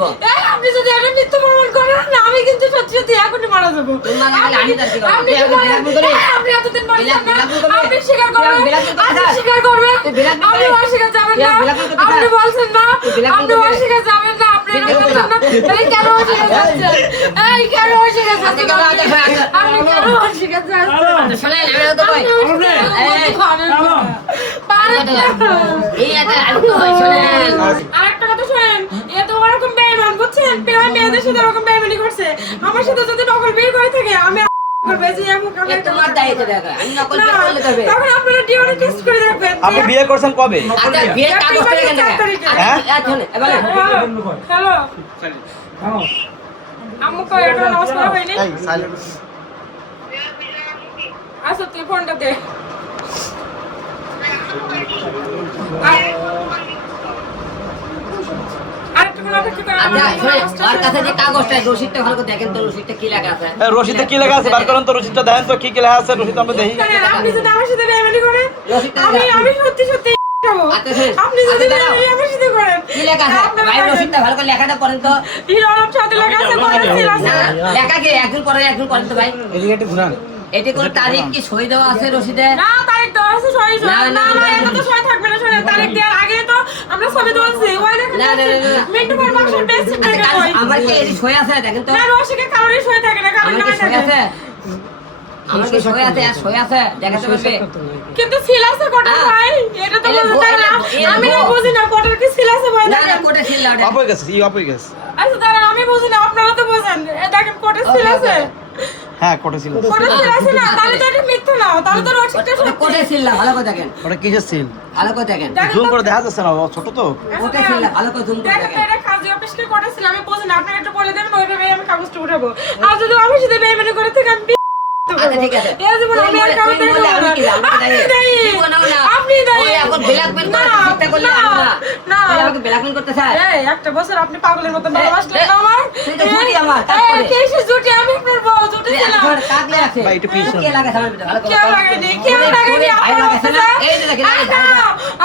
বলবো আপনি যদি এটা মিথ্যা প্রমাণ করেন না আমি কিন্তু সত্যি সত্যি এখনই মারা যাবো। আপনি এতদিন আপনি স্বীকার করবেন, আপনি স্বীকার করবেন, আপনি অস্বীকার যাবেন না, আপনি বলছেন না, আপনি অস্বীকার যাবেন না, আপনি তাহলে কেন অস্বীকার যাচ্ছেন? এই কেন অস্বীকার যাচ্ছেন? আপনি কেন অস্বীকার যাচ্ছেন? শোনেন আমি তো ভাই আরেকটা কথা শোনেন, এ তো ওরকম বেঈমান বুঝছেন, প্রায় মেয়েদের সাথে ওরকম বেঈমানি করছে, আমার সাথে যদি নকল বিয়ে করে থাকে আমি তোমার দায়িত্ব দেখো আমি নকল বিয়ে করলে তবে তখন আপনারা ডিএনএ টেস্ট করে দেখবেন। আপনি বিয়ে করছেন কবে? আচ্ছা বিয়ে কাগজ থেকে কেন হ্যাঁ হ্যালো আম্মু কই এটা নামাজ পড়া হয়নি? এই সাইলেন্ট। আচ্ছা তুই ফোনটা দে। রসিদটা ভালো করে দেখেন তো রসিদটা কি লেখা আছে রশিদে কি লেখা আছে বার করেন তো, রশিদটা দেখেন তো কি কি লেখা আছে, রশিদ আমরা দেখি। আপনি যদি আমার সাথে বেইমানি করেন রসিদটা আমি সত্যি সত্যি খাবো। আপনি যদি বেইমানি আমার সাথে করেন কি লেখা আছে ভাই রসিদটা ভালো করে লেখাটা পড়েন তো হিরো আলম সাথে লেখা আছে কোন আছে লেখা কি একজন পড়েন তো ভাই এদিকে একটু ঘুরান। এতে কোন তারিখ কি সই দেওয়া আছে রসিদে? না তারিখ দেওয়া আছে সই না এটা তো সই থাকবে না, শুনে তারিখ দেওয়ার আগে তো আমরা ছবি তুলছি ওই দেখেন না মিন্টু পর মাসের বেস্ট থেকে কই আমার কি এই সই আছে দেখেন তো না রসিকে কারণে সই থাকে না কারণ আমার কি সই আছে আমার কি সই আছে আর সই আছে দেখাতে পারবে কিন্তু সিল আছে কোটা ভাই এটা তো বলতে না আমি না বুঝি না কোটার কি সিল আছে ভাই না দেখেন কোটা ছিল না অপ হয়ে গেছে, ই অপ হয়ে গেছে। আচ্ছা দাঁড়ান আমি বুঝি না আপনারা তো বুঝেন দেখেন কোটার সিল আছে হ্যাঁ কোটে ছিল। কোটার সিল আছে না তাহলে তো এটা মিথ্যা না তাহলে তো রসিকটা ওটা কোটা ছিল না ভালো করে দেখেন ওটা কিসের সিল? ভালো করে দেখেন জুম করে দেখা যাচ্ছে না, ও ছোট তো। কোটা ছিল না ভালো করে জুম করে দেখেন দেখেন এটা কাজী অফিসকে কোটা সিল আমি বুঝি না আপনারা একটু বলে দেন ওইভাবে আমি কাগজটা উঠাবো আর যদি আমি সাথে বেইমানি করে থেকে আমি আচ্ছা ঠিক আছে এর জীবন আমি আর কাউকে দেব না আমি কি আপনি দেই ওই এখন ব্ল্যাকমেল করে চিন্তা করলে আমি না না তুই আমাকে ব্ল্যাকমেল করতে চাস এই একটা বছর আপনি পাগলের মতো ভালোবাসলেন না আমার তুই তো জুটি আমার তারপরে কেসে জুটি আমি আপনার বউ জুটি ছিলাম এখন কাকলে আছে ভাই, একটু পিছনে। কে লাগে সামনে ভালো করে কেউ লাগেনি কেউ লাগেনি ভাই লাগাছে না এই যে দেখেন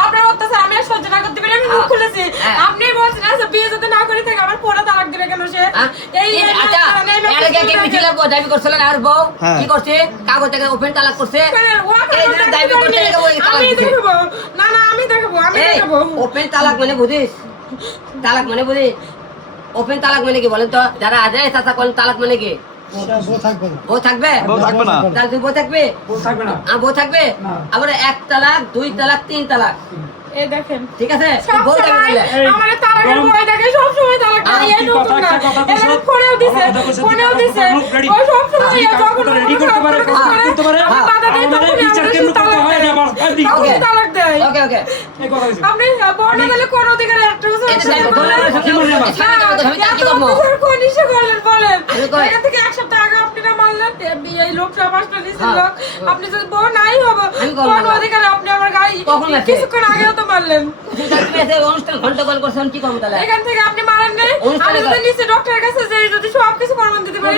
আপনার অত্যাচার আমি আর সহ্য না করতে পারি আমি মুখ খুলেছি আপনি বলছেন আচ্ছা বিয়ে যদি না করে থাকে আমার পরে তালাক দিবে কেন সে এই আচ্ছা এর আগে কি মিছিল দাবি করছিলেন আর বউ হ্যাঁ। কি করছে কাগজ থেকে ওপেন তালাক করছে এই যে দাবি আমি করতে গেলে ওই তালাক দিছে দেখবো না না আমি দেখবো আমি এই দেখবো ওপেন তালাক মানে বুঝিস তালাক মানে বুঝিস ওপেন তালাক মানে কি বলেন তো যারা আজাই চাচা কোন তালাক মানে কি বউ থাকবে বউ থাকবে না। তাহলে তুই বউ থাকবে বউ থাকবে আবার এক তালাক দুই তালাক তিন তালাক এই দেখেন ঠিক আছে সব বউ থাকবে সময় বলে আমার তালাকের বই দেখে সব সময় তালাক দেয় এই নতুন না এটা ফোনেও দিছে ওই সব সময় যখন রেডি করতে পারে করতে পারে বাধা দেয় তখন বিচার কেমন করতে হয় এটা আবার ওকে তালাক দেয় ওকে ওকে আপনি বড় গেলে কোন অধিকারে একটা বছর এটা কি করব কোন ইস্যু করলেন বলেন এটা থেকে এক সপ্তাহ আগে আপনি না মানলেন এই লোকটা মাসটা নিছিল আপনি যদি বউ নাই হবে কোন অধিকারে আপনি আমার গায়ে কিছুক্ষণ আগেও তো মারলেন অনুষ্ঠান ঘন্টা কল করছেন কি করবো তাহলে এখান থেকে আপনি মারেন নাই আমি যদি নিচে ডক্টরের কাছে যে যদি সব কিছু প্রমাণ দিতে পারি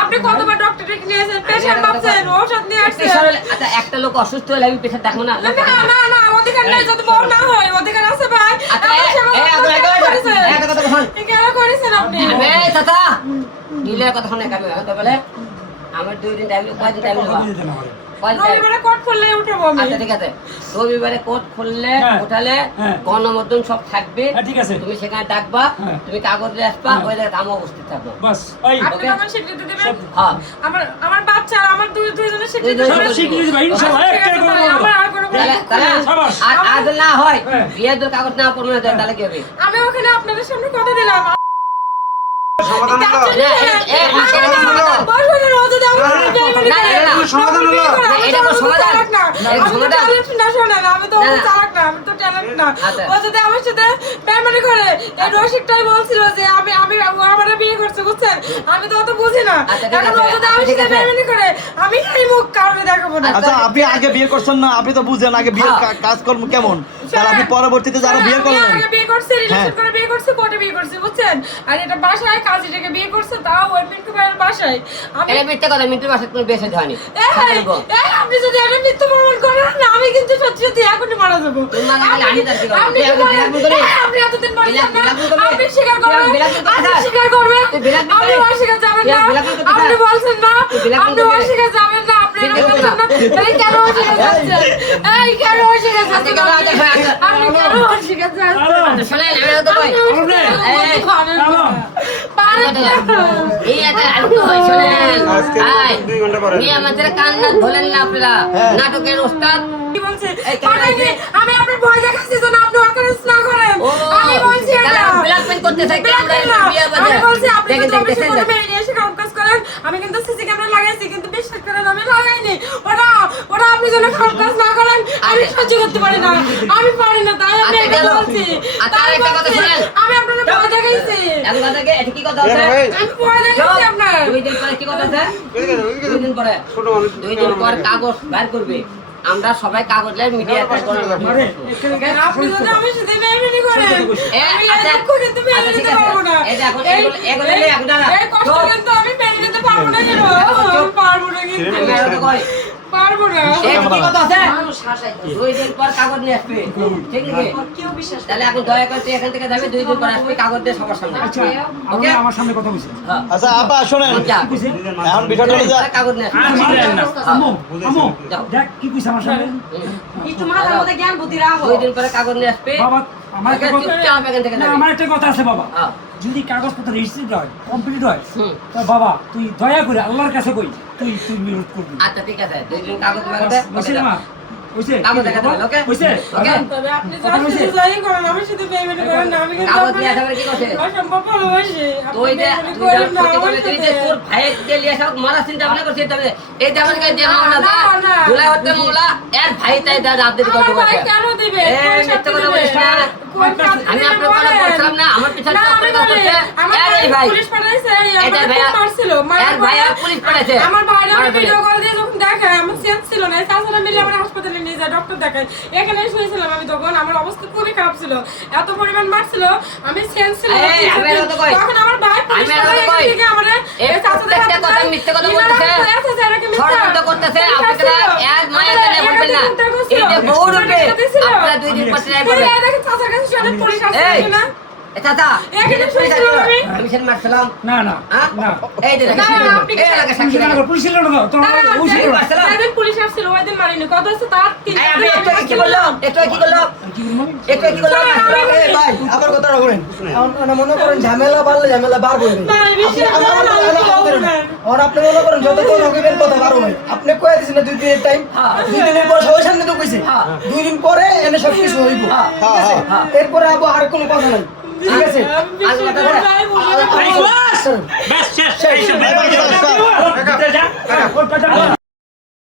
আপনি কতবার ডক্টরে নিয়েছেন পেশেন্ট ভাবছেন ওষুধ নিয়ে আসছেন আচ্ছা একটা লোক অসুস্থ হলে আমি পেশেন্ট দেখবো না না না না অধিকার নাই যদি বউ না হয় অধিকার আছে ভাই কেন করেছেন আপনি চাচা নীলের কথা শোনে কামি বলে আমার 2 দিন টাইম কয়দিন টাইম রবিবারে কোর্ট খুললে উঠাবো আমি আচ্ছা ঠিক আছে রবিবারে কোর্ট খুললে উঠালে গণমাধ্যম সব থাকবে ঠিক আছে তুমি সেখানে ডাকবা তুমি কাগজ নিয়ে আসবা ওই জায়গায় আমি উপস্থিত থাকবো বাস এই আপনি আমার স্বীকৃতি দিবেন হ্যাঁ আমার বাচ্চা আমার দুইজনের স্বীকৃতি দুইজনের স্বীকৃতি দিবা ইনশাআল্লাহ একটা করে আমার আর কোনো শাবাশ আর আজ না হয় বিয়ের দর কাগজ না করবে না তাহলে কি হবে আমি ওখানে আপনাদের সামনে কথা দিলাম সমাধান হলো। বছরের রোজে আমার সমাধান হলো। এটা কোনো সমাধান না শোনেন আমি তো চালাক না আমি তো ট্যালেন্ট না ও যদি আমার সাথে বেমানি করে এই রসিকটাই বলছিল যে আমি আমার বিয়ে করছে বুঝছেন আমি তো অত বুঝি না এখন ও যদি আমার সাথে বেমানি করে আমি এই মুখ কারণে দেখাবো না আচ্ছা আপনি আগে বিয়ে করছেন না, আপনি তো বুঝেন আগে বিয়ের কাজকর্ম কেমন, তাহলে আপনি পরবর্তীতে যারা বিয়ে করলেন আগে বিয়ে করছে রিলেশন করে বিয়ে করছে কোর্টে বিয়ে করছে বুঝছেন আর এটা বাসায় কাজীটাকে বিয়ে করছে তাও ওই মিন্টু ভাইয়ের বাসায় আমি এটা মিথ্যা কথা মিন্টুর বাসায় কোনো বেশি হয়নি আপনি যদি এটা মিথ্যা আক্রমণ করেন না, আমি কিন্তু সত্যি সত্যি এখনই মারা যাবো। তুমি মারা গেলে আমি তার কি করবো? আপনি তুই আমাকে ব্ল্যাকমেল করে? আপনি এতদিন বলছেন না, ব্ল্যাকমেল করবে? আপনি স্বীকার করবেন, তুই ব্ল্যাকমেল করতে আপনি চাস? স্বীকার করবেন, তুই ব্ল্যাকমেল আপনি করে? অস্বীকার যাবেন তুই না, ব্ল্যাকমেল করতে আপনি চাস? বলছেন না, তুই ব্ল্যাকমেল আপনি করবে? অস্বীকার যাবেন না, আপনি তুই এরকম ব্ল্যাকমেল করছেন না, তাহলে কেন অস্বীকার যাচ্ছেন? এই কেন অস্বীকার যাচ্ছেন? কেন অস্বীকার যাচ্ছেন? আপনি কেন অস্বীকার যাচ্ছেন? শোনেন, আমি তো কই। এই, পারেন না। এই একটা আমি তো কই, শোনেন। আজকে এই, 2 ঘন্টা পরে। নিয়ে আমাদের কান্না ধরেন না আপনারা। হ্যাঁ। নাটকের ওস্তাদ। কি বলছে? এই কেন পারেন আছে? না। আমি আপনার ভয় দেখাচ্ছি যেন আপনি অকারেন্স না করেন। ও, আমি বলছি তাহলে এটা। আমি ব্ল্যাকমেল করতে চাই, ব্ল্যাকমেল ক্যামেরায় না। বিয়ে আমি বাজায়। বলছি আপনি দেখেন, যদি অফিসে দেখতেছেন কোনো না? মেয়ে নিয়ে এসে কাজ করেন, আমি কিন্তু সিসি ক্যামেরা লাগাইছি, কিন্তু বিশ্বাস করেন আমি লাগাইনি। ওটা আপনি যেন খারাপ কাজ না করেন, আমি সহ্য করতে পারি না। আমি পারি না, তাই আমি আচ্ছা, এটা গেল। বলছি। আচ্ছা, তাই আরেকটা কথা বলছি। শুনেন। আমি আপনার ভয় দেখাইছি। এক কথা কি, এটা কি কথা আছে? আমি ভয় দেখাইছি আপনার। 2 দিন পরে কি কথা আছে? 2 দিন পরে। ছোট মানুষ 2 দিন পর কাগজ বের করবে। আমরা সবাই কাগজ লাই মিডিয়াতে করব। আপনি যদি আমার সাথে মেয়েমেনি করেন, আমি আচ্ছা, দুঃখ কিন্তু মেনে আচ্ছা, নিতে ঠিক আছে। পারবো না। এই দেখো, এগুলো নিয়ে এখন দাঁড়া। এই কষ্ট চুপ। কিন্তু আমি মেনে নিতে পারবো না কেন? পারবো না কিন্তু। আমি আর তো কই। পারবো না। এই কি কথা আছে? 2 দিন পর কাগজ নিয়ে আসবে। ঠিক আছে? তাহলে এখন দয়া করে তুই এখান থেকে যাবি, 2 দিন পর আসবি কাগজ দিয়ে সবার সামনে। ওকে? আমার সামনে কথা বলছি হ্যাঁ। আচ্ছা আপা শোনেন, যা। এখন বিষয়টা হলো যে কাগজ নিয়ে আসবে। আর মারেন না আম্মু আম্মু যাও। দেখ কি কইছ আমার সামনে একটু মাথার মধ্যে জ্ঞান বুদ্ধি রাখো। 2 দিন পরে কাগজ নিয়ে আসবে। বাবা আমার একটা কথা চুপচাপ এখান থেকে না যাবি। আমার একটা কথা আছে বাবা হ্যাঁ। যদি কাগজপত্র রেজিস্ট্রি হয় কমপ্লিট হয় হুম। তা বাবা তুই দয়া করে আল্লাহর কাছে কই তুই তুই বিরোধ করবি আচ্ছা ঠিক আছে, 2 দিন কাগজ বাগাতে। বুঝছে মা বুঝছে কাগজ দেখাতে হবে, ওকে? বুঝছে ওকে? তবে আপনি যার সাথে যাই করেন, আমার সাথে মেয়েমেনি করেন না। আমি কিন্তু কাগজ নিয়ে আসার পরে কি করছে? অসম্ভব ভালোবাসি। আপনি তুই যে মেয়েমেনি তুই যা করেন না ক্ষতি আমার করলে, তুই যে সাথে। তোর ভাইয়ের যে লিয়ে সব মারা চিন্তা ভাবনা করছিস, তবে এই যে আমাকে যে মামলা না, না। জুলাই হত্যা মামলা, এর ভাই তাই যা রাজনীতি করতে আমার ভাই পারছে। কেন দিবে? এই কোন মিথ্যে শাস্তি কথা দিবে? বলিস না। কোন শাস্তি আমি দিবে আপনার কথা বলেন? বলছিলাম না, আমার পিছনে না, চক্কর আমি কাজ বলি, করছে। আমার এর এই ভাই ভাই। পুলিশ পাঠাইছে, এটা আমার ভাইয়া- খুব মারছিল, এর ভাইয়া পুলিশ পাঠাইছে। আমার ভাইরা আমি মারার ফলে। ভিডিও কল দিয়ে যখন দেখায়, আমার সেন্স ছিল না। এই চাচারা মিলে আমার হাসপাতালে নিয়ে যায়, ডক্টর দেখায়। এখানে শুয়েছিলাম আমি তখন, আমার অবস্থা খুবই খারাপ ছিল। এত পরিমাণ মারছিল, আমি সেন্স ছিল না। এই, আমি আর তো কই। তখন আমার ভাই পুলিশ আমি আর তো পাঠায়, কই। এখান থেকে আমারে এই এই চাচাদের প্রত্যেকটা হাতে কথা দেয়। মিথ্যে কথা ইনারা বলতেছে। হাতে আছে, এরা কি মিথ্যা? ষড়যন্ত্র করতেছে, পুলিশ আপনারা আসছিল। এক মায়ের কানে আমাদের বলবেন না। এখানে চিন্তা করছিল। এই যে বউ রূপে, পুলিশ ছিল। আপনারা 2 দিন পর ট্রাই এই করবেন। দেখেন চাচার কাছে শুয়ে অনেক পুলিশ এই, আসছিল না? এ চাচা, এখানে পুলিশ শুয়েছিলাম আসছিল। আমি। আমি সেদিন মারছিলাম। না না হ্যাঁ? না এই যে দেখেন, না, না, আপনি এই এলাকায় সাক্ষী পুলিশ দেখেন। পুলিশ ছিল না তো না, না, ওই ছিল যেদিন- মারছিলাম। যেদিন পুলিশ আসছিল, ওই দিন মারিনি। কত হচ্ছে তার? এই, আপনি একটু আগে কি বললাম? একটু আগে কি করলাম? একটু আগে কি করলাম? এই ভাই আমার কথাটা শুনেন মনে করেন ঝামেলা বাড়লে ঝামেলা বার করবে না, এই বিষয়ে আপনি না, না, আমি বলবো না। আর আপনি মনে করেন যতক্ষণ হইবেন কথা পারো ভাই আপনি কয়ে দিছেন না 2 দিনের টাইম 2 দিনের পর সবার সামনে তো কইছে 2 দিন পরে এনে সব কিছু হইব ঠিক আছে এরপরে আবার আর কোনো কথা নাই ঠিক আছে আমি বিশ্বাস করি, আমি বলি না। ব্যাস শেষ শেষ